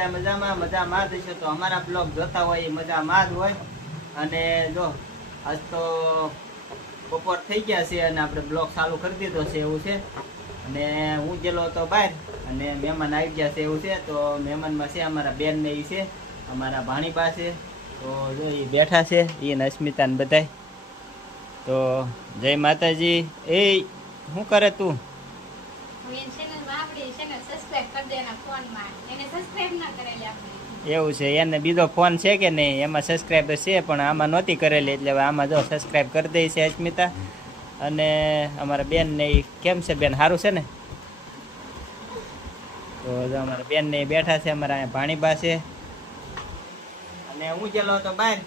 બધા મજામાં મજામાં જ હશે તો અમારા બ્લોગ જોતા હોય એ મજામાં જ હોય. અને જો, આજ તો બપોર થઈ ગયા છે અને આપણે બ્લોગ ચાલુ કરી દીધો છે એવું છે. અને હું ગયેલો હતો બહાર અને મહેમાન આવી ગયા છે એવું છે. તો મહેમાનમાં છે અમારા બેન ને એ છે, અમારા ભાણી પાસે તો જો એ બેઠા છે એ ને અસ્મિતા ને બધાય. તો જય માતાજી. એ, શું કરે તું? સબસ્ક્રાઇબ સબસ્ક્રાઇબ એવું છે, એને બીજો ફોન છે કે નહીં, એમાં સબસ્ક્રાઈબર છે, પણ આમાં નહોતી કરેલી, એટલે આમાં જો સબસ્ક્રાઈબ કરી દઈ છે અસ્મિતા. અને અમારા બેન ને કેમ છે બેન સારું છે ને? તો અમારા બેન ને બેઠા છે, અમારા અહીંયા ભાણીબા છે. અને હું ગયેલો હતો બહાર,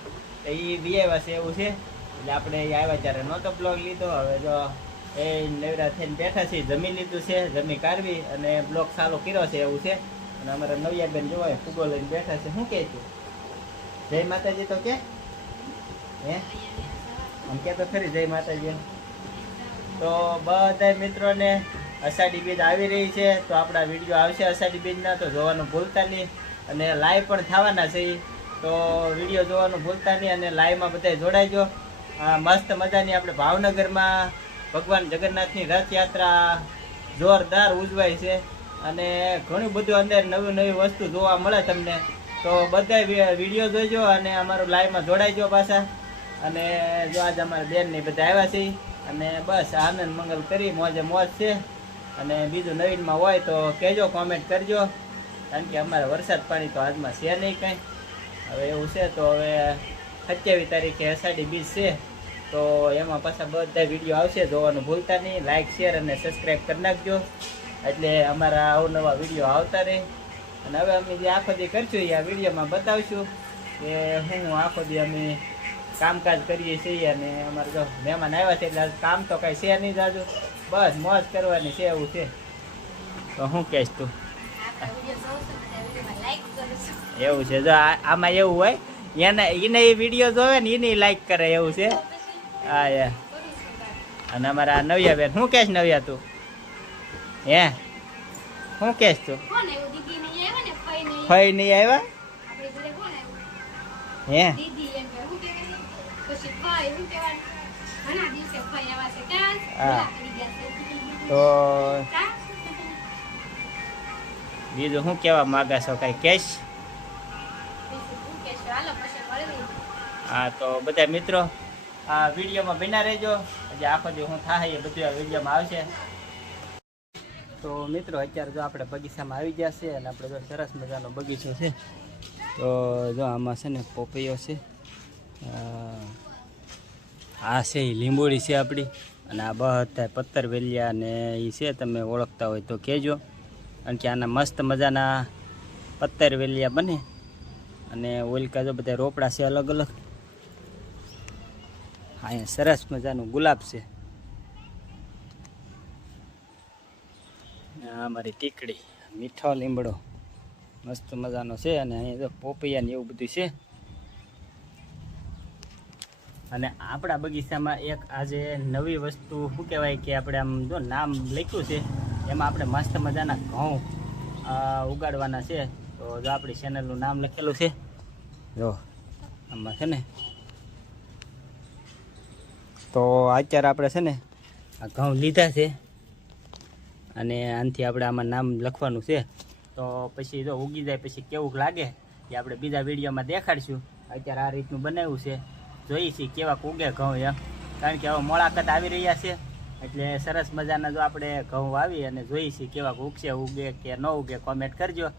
તો એ વી આવ્યા છે એવું છે. એટલે આપણે આવ્યા ત્યારે નહોતો બ્લોગ લીધો, હવે જો એ નવરા થઈને બેઠા છીએ. જમી લીધું છે જમી કાઢવી અને બ્લોક ચાલુ કર્યો છે એવું છે. અને અમારા નવિયાબેન જોવાય ફૂગો લઈને બેઠા છે. શું કહે છે? જય માતાજી તો કે? હે? આમ કે તો ખરી જય માતાજી. તો બધા મિત્રોને અષાઢી બીજ આવી રહી છે. તો આપણા વીડિયો આવશે અષાઢી બીજના. તો જોવાનું ભૂલતા નહીં. અને લાઈવ પણ થવાના છે તો વીડિયો જોવાનું ભૂલતા નહીં અને લાઈવમાં બધા જોડાઈજો આ મસ્ત મજાની આપણે ભાવનગરમાં ભગવાન જગન્નાથની રથયાત્રા જોરદાર ઉજવાય છે અને ઘણું બધું અંદર નવી નવી વસ્તુ જોવા મળે તમને. તો બધા વીડિયો જોઈજો અને અમારું લાઈવમાં જોડાઈજો પાછા. અને જો આજે અમારા બેન ને બધા આવ્યા છે અને બસ આનંદ મંગલ કરી, મોજે મોજ છે. અને બીજું નવીનમાં હોય તો કહેજો કોમેન્ટ કરજો. કારણ કે અમારે વરસાદ પાણી તો હાથમાં છે નહીં કાંઈ. હવે એવું છે તો હવે સત્યાવીસ તારીખે અષાઢી બીજ છે. તો એમાં પાછા બધા વીડિયો આવશે, જોવાનું ભૂલતા નહીં. લાઇક શેર અને સબસ્ક્રાઈબ કરી નાખજો. એટલે અમારા અવનવા વીડિયો આવતા રહે. અને હવે અમે જે આખો દી કરશું એ આ વિડીયોમાં બતાવશું કે હું આખો દી અમે કામકાજ કરીએ છીએ અને અમારે જો મહેમાન આવ્યા છે એટલે કામ તો કાંઈ છે નહીં જાજુ. બસ મોજ કરવાની છે એવું છે. તો શું કહેશ તું? એવું છે. જો આમાં એવું હોય, એને એને એ વીડિયો જોવે ને એને લાઈક કરે એવું છે. હા યા. અને અમારા નવ્યા બેન શું કેશ નવ્યા તું? હે? શું કેશ તું? ફઈ નહીં આવ્યા? હે. તો બીજું શું કેવા માંગા છો? કઈ કહેશ? બીજું શું કહેશો? હાલો પછી મળવી. હા તો બધા મિત્રો આ વિડીયોમાં બના રહેજો. આજે આખો જે હું થાય એ બધું આ વિડીયોમાં આવશે. તો મિત્રો, અત્યારે જો આપણે બગીચામાં આવી ગયા છે અને આપણે જો સરસ મજાનો બગીચો છે. તો જો આમાં છે ને પોપૈયો છે. આ છે એ લીંબોડી છે આપણી અને આ બધા પત્તર વેલિયા ને એ છે તમે ઓળખતા હોય તો કહેજો. કારણ કે આના મસ્ત મજાના પથ્થર વેલિયા બને. અને ઓલકા જો બધા રોપડા છે અલગ અલગ અહીંયા સરસ મજાનું ગુલાબ છે. આ મારી ટીકડી, મીઠો લીમડો. મસ્ત મજાનો છે અને અહીંયા તો પોપૈયા ને એવું બધું છે. અને આપણા બગીચામાં એક આજે નવી વસ્તુ, શું કહેવાય કે આપણે આમ જો નામ લખ્યું છે, એમાં આપણે મસ્ત મજાના ઘઉં ઉગાડવાના છે. તો જો આપણી ચેનલનું નામ લખેલું છે. જો, આમાં છે ને તો અત્યારે આપણે છે ને આ ઘઉં લીધા છે. અને આનાથી આપણે આમાં નામ લખવાનું છે. તો પછી જો ઉગી જાય પછી કેવું લાગે એ આપણે બીજા વિડીયોમાં દેખાડશું. અત્યારે આ રીતનું બનાવ્યું છે. જોઈએ છીએ કેવા ઉગે ઘઉં એમ. કારણ કે હવે મોળાકત આવી રહ્યા છે. એટલે સરસ મજાના જો આપણે ઘઉં વાવી અને જોઈએ છીએ કેવા ઉગશે, ઉગે કે ન ઉગે કોમેન્ટ કરજો.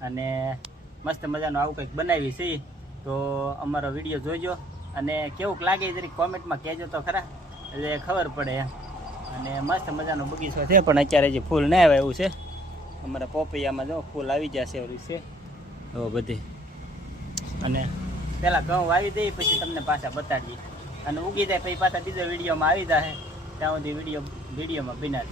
અને મસ્ત મજાનું આવું કંઈક બનાવી છે તો અમારો વીડિયો જોજો. અને કેવુંક લાગે એ જરી કોમેન્ટમાં કહેજો તો ખરા. એટલે ખબર પડે એમ. અને મસ્ત મજાનો બગીચો છે પણ અત્યારે જે ફૂલ ના આવે એવું છે. અમારા પોપૈયામાં જો ફૂલ આવી જશે એવું છે. એવો બધે. અને પહેલાં ઘઉં વાવી દઈએ પછી તમને પાછા બતાડીએ. અને ઉગી જાય પછી પાછા બીજો વિડીયોમાં આવી જાય ત્યાં સુધી વીડિયો વિડીયોમાં બિના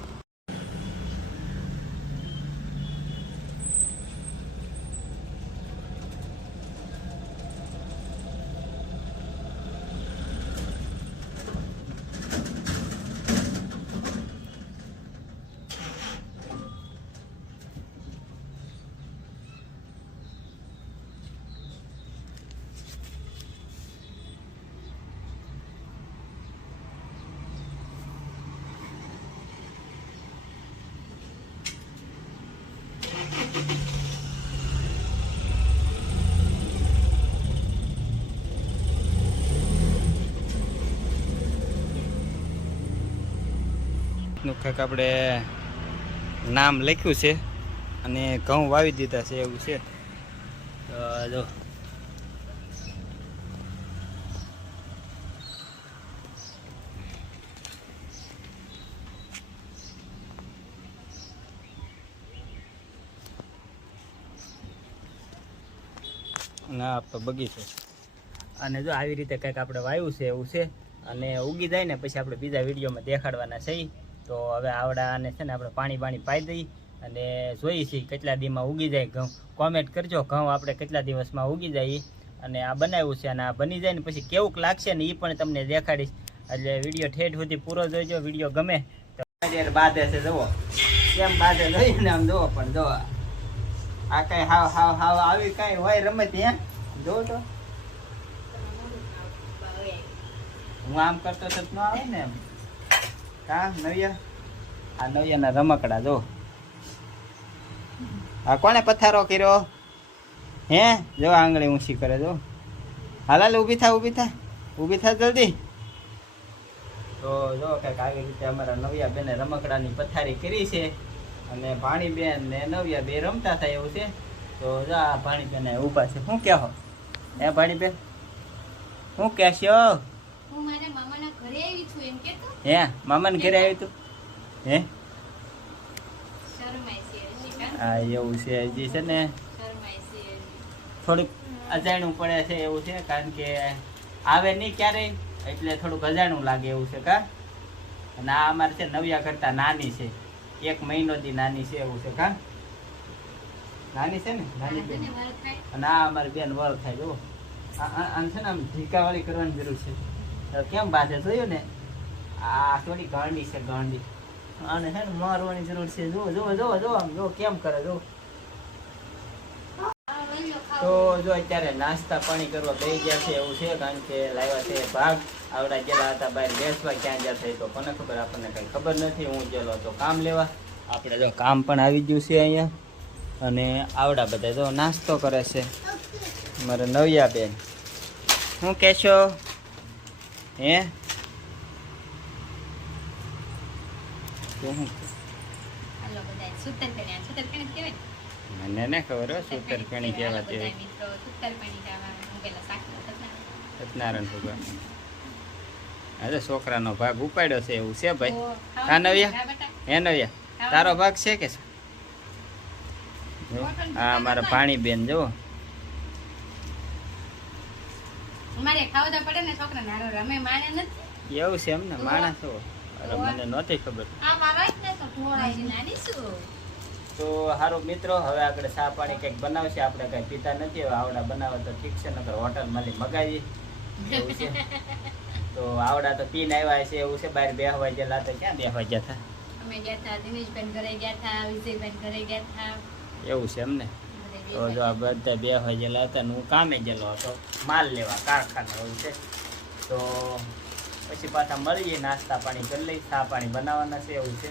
રીતનું કંઈક આપણે નામ લખ્યું છે અને ઘઉં વાવી દીધા છે એવું છે. જો. ના આપણો બગીચો અને જો આવી રીતે કંઈક આપણે વાવ્યું છે એવું છે. અને ઉગી જાય ને પછી આપણે બીજા વિડીયોમાં દેખાડવાના છે. તો હવે આવડા અને છે ને આપણે પાણી પાણી પાઈ દઈ અને જોઈએ છીએ કેટલા દીમાં ઉગી જાય ઘઉં. કોમેન્ટ કરજો ઘઉં આપણે કેટલા દિવસમાં ઉગી જાય. અને આ બનાવ્યું છે અને આ બની જાય ને પછી કેવુંક લાગશે ને એ પણ તમને દેખાડીશ. એટલે વીડિયો ઠેઠ સુધી પૂરો જોઈજો વીડિયો ગમે તો બાંધે છે, જુઓ. કેમ બાંધે જોઈને આમ જુઓ પણ જુઓ. આ કઈ હાવ હાવ હાવ આવી કઈ હોય રમત હે? જોવો તો. હું આમ કરતો તો ન આવે ને એમ નવ્યા? આ નવ્યાના રમકડા જો. આ કોને પથારો કર્યો? હે? જો આંગળી ઊંચી કરે જો. હાલ ઊભી થા ઊભી થા. ઊભી થા જલ્દી. તો જો કંઈક આવી રીતે અમારા નવ્યા બેને રમકડાની પથારી કરી છે અને ભાણી બેન ને નવ્યા બે રમતા થાય એવું છે. તો જો આ ભાણી બેન ઊભા છે. શું કહેવો હે ભાણી બેન શું કહેશો હું મારા મામાના ઘરે આવી છું એમ કેતો હે મામાને ઘરે આવ્યું તું? હે? હા એવું છે હજી છે ને. થોડુંક અજાણ્યું પડે છે એવું છે કારણ કે આવે નહીં ક્યારેય એટલે થોડુંક અજાણું લાગે એવું છે કા? અને આ અમારે છે નવ્યા કરતા નાની છે. એક મહિનો થી નાની છે એવું છે કા? નાની છે ને નાની બેન? અને આ અમારી બેન વળ થાય જો આમ છે ને આમ ઢીકાવાળી કરવાની જરૂર છે. કેમ બાંધે જોયું ને? આ થોડી ગાંડી છે, ગાંડી. અને હે ને મારવાની જરૂર છે. જુઓ જુઓ જુઓ જુઓ આમ જો કેમ કરે જો. તો જો અત્યારે નાસ્તા પાણી કરવા બે ગયા છે એવું છે, કારણ કે લાવ્યા છે ભાગ. આવડા ગયેલા હતા બહાર બેસવા, ક્યાં ગયા થઈ તો કોને ખબર, આપણને કઈ ખબર નથી. હું ગયેલો તો કામ લેવા. આપણે જો કામ પણ આવી ગયું છે અહીંયા. અને આવડા બધા જો નાસ્તો કરે છે. મારે નવિયા બેન શું કહેશો? હે? મને ને ખબર હો સૂતર પેણી હાલો કહેવાતી. સત્યનારાયણ ભગવાન. અરે છોકરાનો ભાગ ઉપાડ્યો છે એવું છે ભાઈ? હા, નવ્યા? હે નવ્યા? તારો ભાગ છે કે હા આ મારા પાણી બેન જો અમારે ખાવા તો પડે ને છોકરા નારો રમે માને નથી. એવું છે એમ ને માણસ છો અરે મને નહોતી ખબર. આ માવા જ ને તો ઢોળાઈ નાની શું? તો હારો મિત્રો હવે આપણે ચા પાણી કંઈક બનાવશે આપણે કંઈ પીતા નથી હવે આવડા બનાવે તો ઠીક છે નકર હોટલમાંથી મગાવી. એવું છે. તો આવડા તો પીને આવ્યા છે એવું છે બહાર બેહવા ગયેલા તો ક્યાં બેહવા ગયા હતા અમે ગયા હતા દિનેશભાઈ ઘરે ગયા હતા વિજયભાઈ ઘરે ગયા હતા એવું છે એમ ને. બધે તો જો બે ગયેલા હતા ને હું કામે ગયેલો હતો, માલ લેવા, કારખાના હોય છે. તો પછી પાછા મળીએ, નાસ્તા પાણી કરી લઈ ચા પાણી બનાવવાના છે, એવું છે.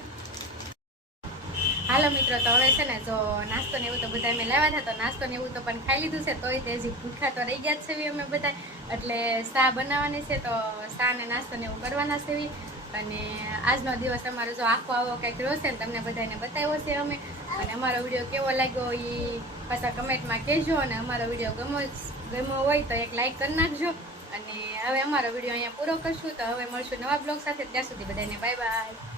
હાલો મિત્રો, તો હવે છે ને જો નાસ્તો ને એવું તો બધા અમે લેવા હતા, તો નાસ્તો ને એવું તો પણ ખાઈ લીધું છે, તોય તે હજી ભૂખા તો રહી ગયા છે અમે બધા એટલે સા બનાવવાની છે, તો સા ને નાસ્તો ને એવું કરવાના છે. અને આજનો દિવસ અમારો જો આખો આવો કંઈક રહ્યો છે ને તમને બધાને બતાવ્યો છે અમે. અને અમારો વીડિયો કેવો લાગ્યો એ પાછા કમેન્ટમાં કહેજો અને અમારો વીડિયો ગમો ગમ્યો હોય તો એક લાઇક કરી નાખજો. અને હવે અમારો વીડિયો અહીંયા પૂરો કરશું. તો હવે મળશું નવા બ્લોગ સાથે. ત્યાં સુધી બધાને બાય બાય